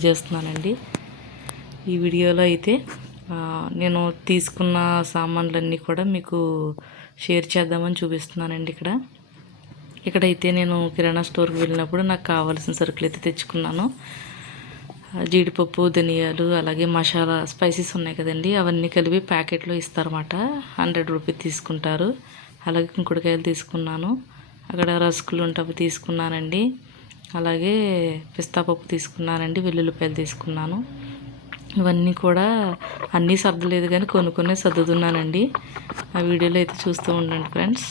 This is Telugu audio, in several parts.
తెలియజేస్తున్నానండి. ఈ వీడియోలో అయితే నేను తీసుకున్న సామాన్లన్నీ కూడా మీకు షేర్ చేద్దామని చూపిస్తున్నానండి. ఇక్కడైతే నేను కిరాణా స్టోర్కి వెళ్ళినప్పుడు నాకు కావాల్సిన సరుకులు అయితే తెచ్చుకున్నాను. జీడిపప్పు, ధనియాలు, అలాగే మసాలా స్పైసెస్ ఉన్నాయి కదండి, అవన్నీ కలిపి ప్యాకెట్లో ఇస్తారన్నమాట. 100 రూపీస్ తీసుకుంటారు. అలాగే కుంకుడుకాయలు తీసుకున్నాను. అక్కడ రస్కులు ఉంటే అవి తీసుకున్నానండి. అలాగే పిస్తా పప్పు తీసుకున్నానండి. వెల్లుల్లిపాయలు తీసుకున్నాను. ఇవన్నీ కూడా అన్నీ సర్దలేదు కానీ కొన్ని సర్దుతున్నానండి. ఆ వీడియోలో అయితే చూస్తూ ఉండండి ఫ్రెండ్స్.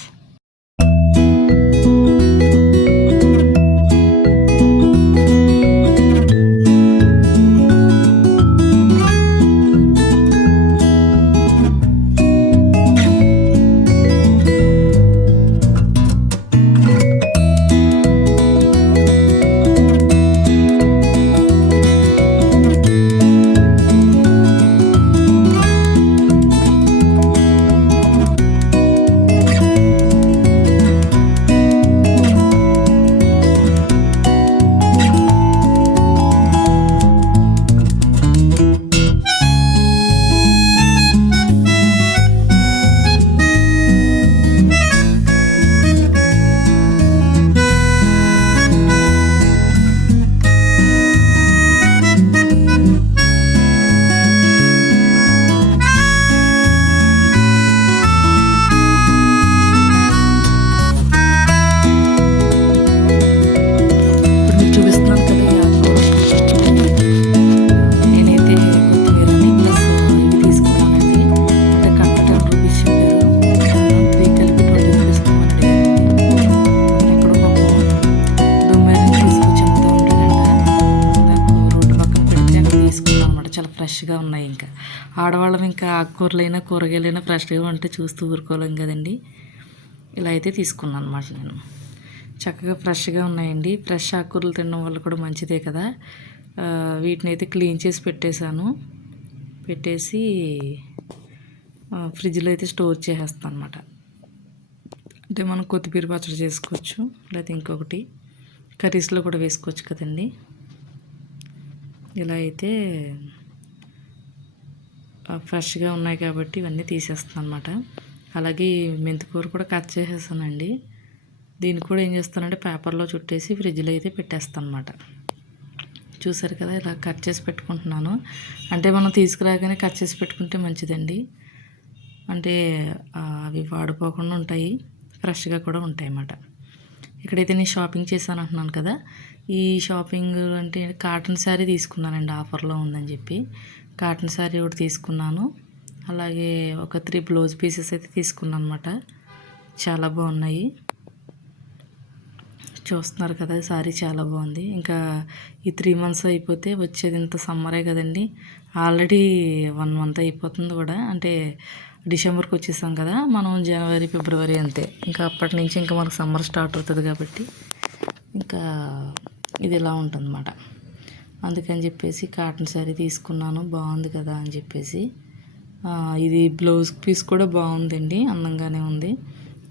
ఫ్రెష్గా ఉన్నాయి. ఇంకా ఆడవాళ్ళం ఇంకా ఆకుకూరలైనా కూరగాయలైనా ఫ్రెష్గా ఉంటే చూస్తూ ఊరుకోలేం కదండి. ఇలా అయితే తీసుకున్నాను అనమాట. నేను చక్కగా ఫ్రెష్గా ఉన్నాయండి. ఫ్రెష్ ఆకుకూరలు తినడం వల్ల కూడా మంచిదే కదా. వీటిని అయితే క్లీన్ చేసి పెట్టేసి ఫ్రిడ్జ్లో అయితే స్టోర్ చేసేస్తాను అనమాట. అంటే మనం కొత్తిమీర పచ్చడి చేసుకోవచ్చు, లేకపోతే ఇంకొకటి కర్రీస్లో కూడా వేసుకోవచ్చు కదండి. ఇలా అయితే ఫ్రెష్గా ఉన్నాయి కాబట్టి ఇవన్నీ తీసేస్తాను అనమాట. అలాగే మెంతికూర కూడా కట్ చేసేస్తానండి. దీన్ని కూడా ఏం చేస్తానంటే పేపర్లో చుట్టేసి ఫ్రిడ్జ్లో అయితే పెట్టేస్తాను అనమాట. చూసారు కదా, ఇలా కట్ చేసి పెట్టుకుంటున్నాను. అంటే మనం తీసుకురాగానే కట్ చేసి పెట్టుకుంటే మంచిదండి. అంటే అవి వాడిపోకుండా ఉంటాయి, ఫ్రెష్గా కూడా ఉంటాయి అన్నమాట. ఇక్కడైతే నేను షాపింగ్ చేశాను అంటున్నాను కదా. ఈ షాపింగ్ అంటే కాటన్ శారీ తీసుకున్నానండి, ఆఫర్లో ఉందని చెప్పి. కాటన్ శారీ ఒకటి తీసుకున్నాను. అలాగే ఒక 3 బ్లౌజ్ పీసెస్ అయితే తీసుకున్నాను అనమాట. చాలా బాగున్నాయి. చూస్తున్నారు కదా, శారీ చాలా బాగుంది. ఇంకా ఈ 3 మంత్స్ అయిపోతే వచ్చేది ఇంత సమ్మరే కదండి. ఆల్రెడీ 1 మంత్ అయిపోతుంది కూడా. అంటే డిసెంబర్కి వచ్చేసాం కదా మనం, జనవరి, ఫిబ్రవరి అంతే. ఇంకా అప్పటి నుంచి ఇంకా మనకు సమ్మర్ స్టార్ట్ అవుతుంది కాబట్టి ఇంకా ఇది ఇలా ఉంటుందన్నమాట. అందుకని చెప్పేసి కాటన్ శారీ తీసుకున్నాను. బాగుంది కదా అని చెప్పేసి. ఇది బ్లౌజ్ పీస్ కూడా బాగుందండి, అందంగానే ఉంది.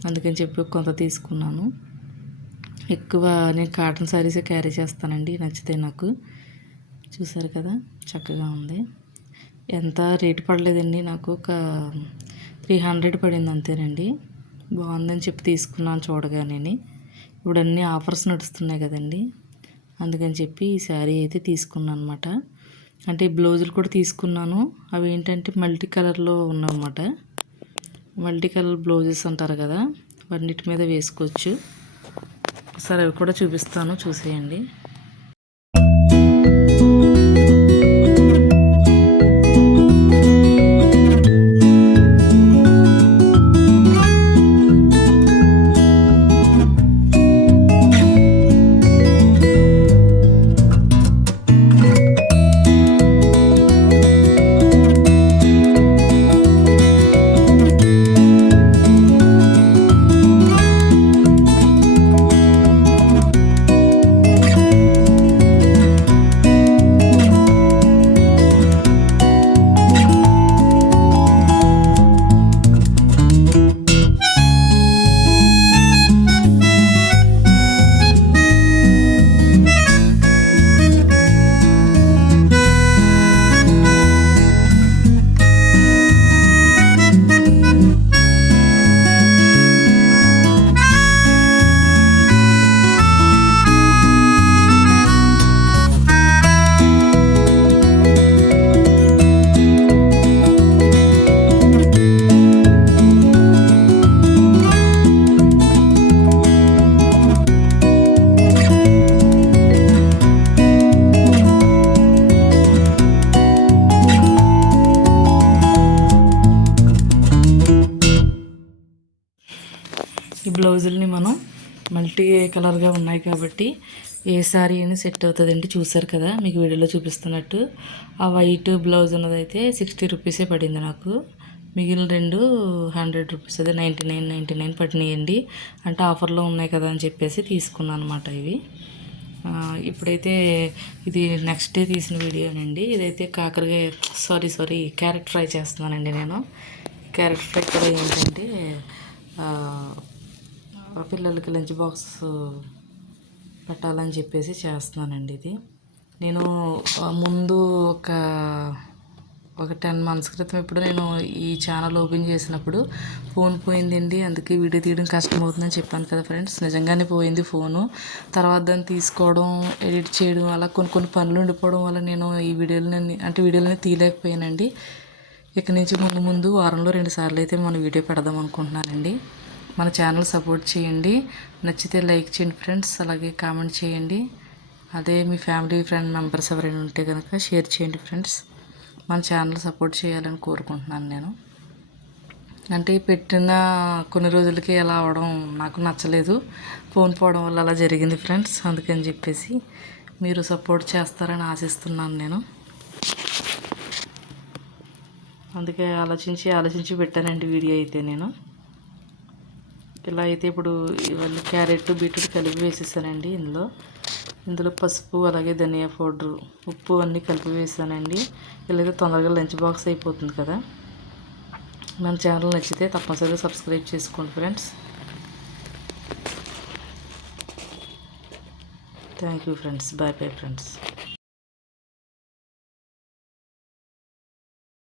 అందుకని చెప్పి కొంత తీసుకున్నాను. ఎక్కువ నేను కాటన్ శారీసే క్యారీ చేస్తానండి, నచ్చితే నాకు. చూసారు కదా, చక్కగా ఉంది. ఎంత రేటు పడలేదండి నాకు, ఒక 300 పడింది అంతేనండి. బాగుందని చెప్పి తీసుకున్నాను చూడగానే. ఇప్పుడు అన్నీ ఆఫర్స్ నడుస్తున్నాయి కదండి, అందుకని చెప్పి ఈ శారీ అయితే తీసుకున్నాను అనమాట. అంటే బ్లౌజులు కూడా తీసుకున్నాను. అవి ఏంటంటే మల్టీ కలర్లో ఉన్నమాట. మల్టీ కలర్ బ్లౌజెస్ అంటారు కదా, అన్నిటి మీద వేసుకోవచ్చు. సరే, అవి కూడా చూపిస్తాను, చూసేయండి. ఈ బ్లౌజుల్ని మనం మల్టీ కలర్గా ఉన్నాయి కాబట్టి ఏ శారీ అని సెట్ అవుతుందండి. చూసారు కదా మీకు వీడియోలో చూపిస్తున్నట్టు. ఆ వైట్ బ్లౌజ్ ఉన్నదైతే 60 రూపీసే పడింది నాకు. మిగిలిన 2 100 రూపీస్, అదే 99 పడినాయండి. అంటే ఆఫర్లో ఉన్నాయి కదా అని చెప్పేసి తీసుకున్నాను అనమాట ఇవి. ఇప్పుడైతే ఇది నెక్స్ట్ డే తీసిన వీడియోనండి. ఇదైతే కాకరకాయ సారీ క్యారెట్ ఫ్రై చేస్తున్నానండి నేను. క్యారెట్ ఫ్రై కూడా ఏంటంటే పిల్లలకి లంచ్ బాక్స్ పెట్టాలని చెప్పేసి చేస్తున్నానండి. ఇది నేను ముందు ఒక 10 months క్రితం ఇప్పుడు నేను ఈ ఛానల్ ఓపెన్ చేసినప్పుడు ఫోన్ పోయిందండి. అందుకే వీడియో తీయడం కష్టమవుతుందని చెప్పాను కదా ఫ్రెండ్స్. నిజంగానే పోయింది ఫోను. తర్వాత దాన్ని తీసుకోవడం, ఎడిట్ చేయడం అలా కొన్ని పనులు ఉండిపోవడం వల్ల నేను ఈ వీడియోలని తీయలేకపోయానండి. ఇక నుంచి ముందు వారంలో 2 సార్లు అయితే మన వీడియో పెడదాం అనుకుంటున్నానండి. మన ఛానల్ సపోర్ట్ చేయండి. నచ్చితే లైక్ చేయండి ఫ్రెండ్స్, అలాగే కామెంట్ చేయండి. అదే మీ ఫ్యామిలీ ఫ్రెండ్ మెంబర్స్ ఎవరైనా ఉంటే కనుక షేర్ చేయండి ఫ్రెండ్స్. మన ఛానల్ సపోర్ట్ చేయాలని కోరుకుంటున్నాను నేను. అంటే పెట్టిన కొన్ని రోజులకి ఎలా అవడం నాకు నచ్చలేదు. ఫోన్ పోవడం వల్ల అలా జరిగింది ఫ్రెండ్స్. అందుకని చెప్పేసి మీరు సపోర్ట్ చేస్తారని ఆశిస్తున్నాను నేను. అందుకే ఆలోచించి పెట్టానండి వీడియో అయితే నేను. ఇలా అయితే ఇప్పుడు ఇవన్నీ క్యారెట్ బీట్రూట్ కలిపి వేసేసానండి. ఇందులో పసుపు, అలాగే ధనియా పౌడరు, ఉప్పు అన్నీ కలిపి వేసానండి. ఇలాగే తొందరగా లంచ్ బాక్స్ అయిపోతుంది కదా. మన ఛానల్ నచ్చితే తప్పనిసరిగా సబ్స్క్రైబ్ చేసుకోండి friends. Thank you friends. Bye friends.